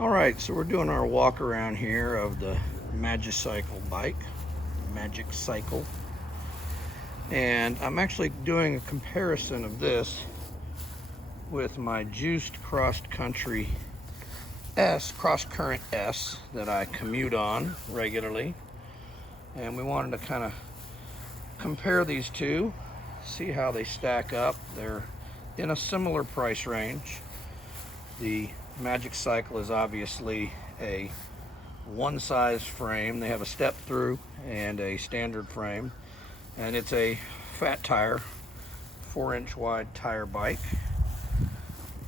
Alright, so we're doing our walk around here of the MagiCycle bike, MagiCycle. And I'm actually doing a comparison of this with my Juiced Crosscurrent S that I commute on regularly. And we wanted to kind of compare these two, see how they stack up. They're in a similar price range. The MagiCycle is obviously a one-size frame. They have a step through and a standard frame, and it's a fat tire, 4-inch wide tire bike.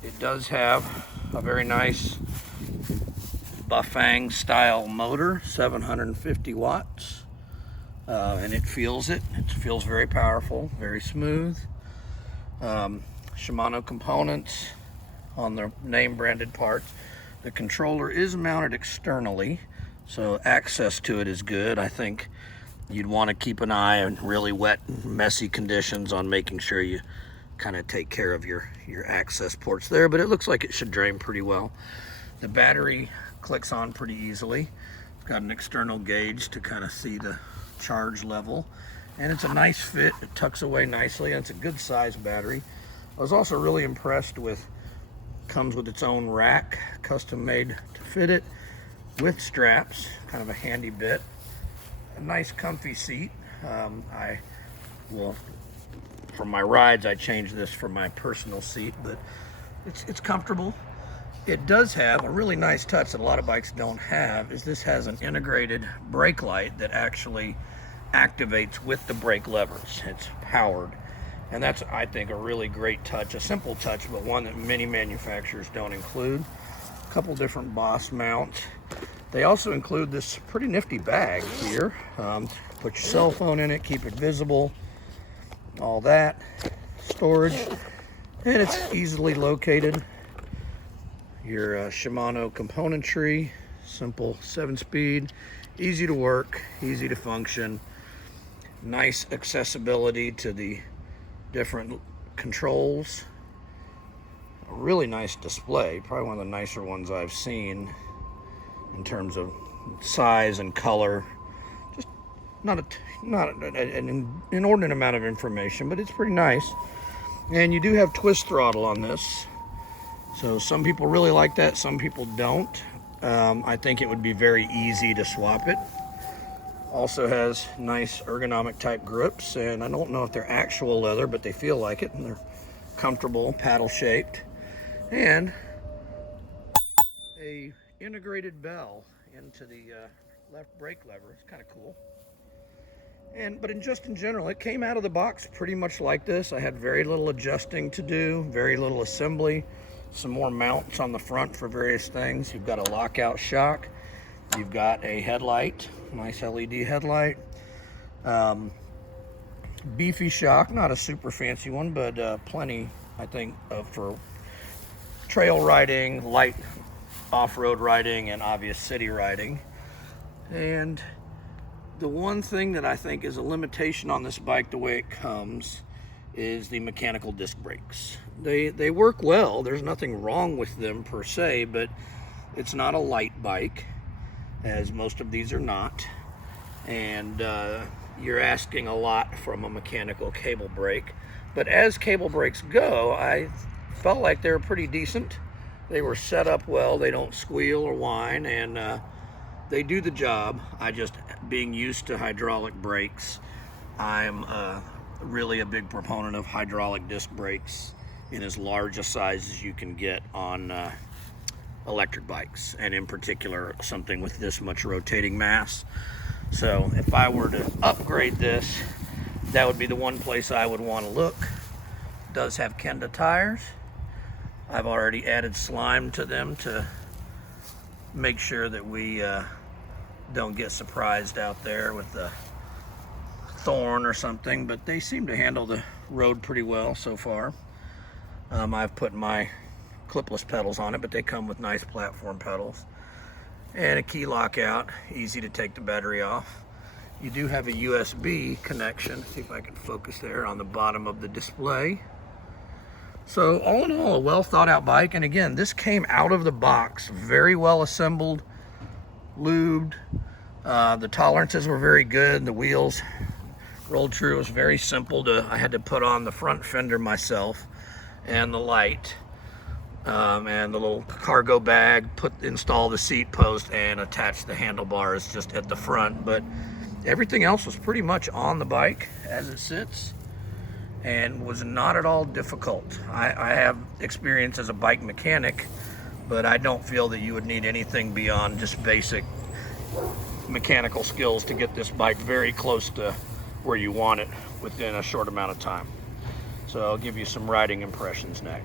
It does have a very nice Bafang style motor, 750 watts, and it feels very powerful, very smooth. Shimano components on the name branded parts. The controller is mounted externally, so access to it is good. I think you'd want to keep an eye on really wet, messy conditions on making sure you kind of take care of your access ports there, but it looks like it should drain pretty well. The battery clicks on pretty easily. It's got an external gauge to kind of see the charge level, and it's a nice fit. It tucks away nicely, and it's a good size battery. I was also really impressed with, comes with its own rack, custom made to fit it, with straps, kind of a handy bit. A nice comfy seat. For my rides, I changed this for my personal seat, but it's comfortable. It does have a really nice touch that a lot of bikes don't have, is this has an integrated brake light that actually activates with the brake levers. It's powered. And that's, I think, a really great touch, a simple touch, but one that many manufacturers don't include. A couple different Boss mounts. They also include this pretty nifty bag here. Put your cell phone in it, keep it visible, all that. Storage, and it's easily located. Your Shimano componentry, simple 7-speed, easy to work, easy to function. Nice accessibility to the different controls. A really nice display, probably one of the nicer ones I've seen in terms of size and color. Just not an inordinate amount of information, but it's pretty nice. And you do have twist throttle on this, so some people really like that, some people don't. I think it would be very easy to swap it. Also has nice ergonomic type grips, and I don't know if they're actual leather, but they feel like it, and they're comfortable, paddle shaped. And a integrated bell into the left brake lever. It's kind of cool. But in general, it came out of the box pretty much like this. I had very little adjusting to do, very little assembly. Some more mounts on the front for various things. You've got a lockout shock. You've got a headlight, nice LED headlight. Beefy shock, not a super fancy one, but plenty, I think, for trail riding, light off-road riding, and obvious city riding. And the one thing that I think is a limitation on this bike, the way it comes, is the mechanical disc brakes. They work well. There's nothing wrong with them per se, but it's not a light bike, as most of these are not, and you're asking a lot from a mechanical cable brake. But as cable brakes go, I felt like they were pretty decent. They were set up well, they don't squeal or whine, and they do the job. Being used to hydraulic brakes, I'm really a big proponent of hydraulic disc brakes in as large a size as you can get on electric bikes, and in particular something with this much rotating mass. So if I were to upgrade this, that would be the one place I would want to look. It does have Kenda tires. I've already added slime to them to make sure that we don't get surprised out there with the thorn or something, but they seem to handle the road pretty well so far. I've put my clipless pedals on it, but they come with nice platform pedals. And a key lockout, easy to take the battery off. You do have a USB connection. See if I can focus there on the bottom of the display. So all in all, a well thought out bike. And again, this came out of the box, very well assembled, lubed. The tolerances were very good. The wheels rolled true. It was very simple I had to put on the front fender myself and the light. And the little cargo bag, install the seat post and attach the handlebars just at the front. But everything else was pretty much on the bike as it sits and was not at all difficult. I have experience as a bike mechanic, but I don't feel that you would need anything beyond just basic mechanical skills to get this bike very close to where you want it within a short amount of time. So I'll give you some riding impressions next.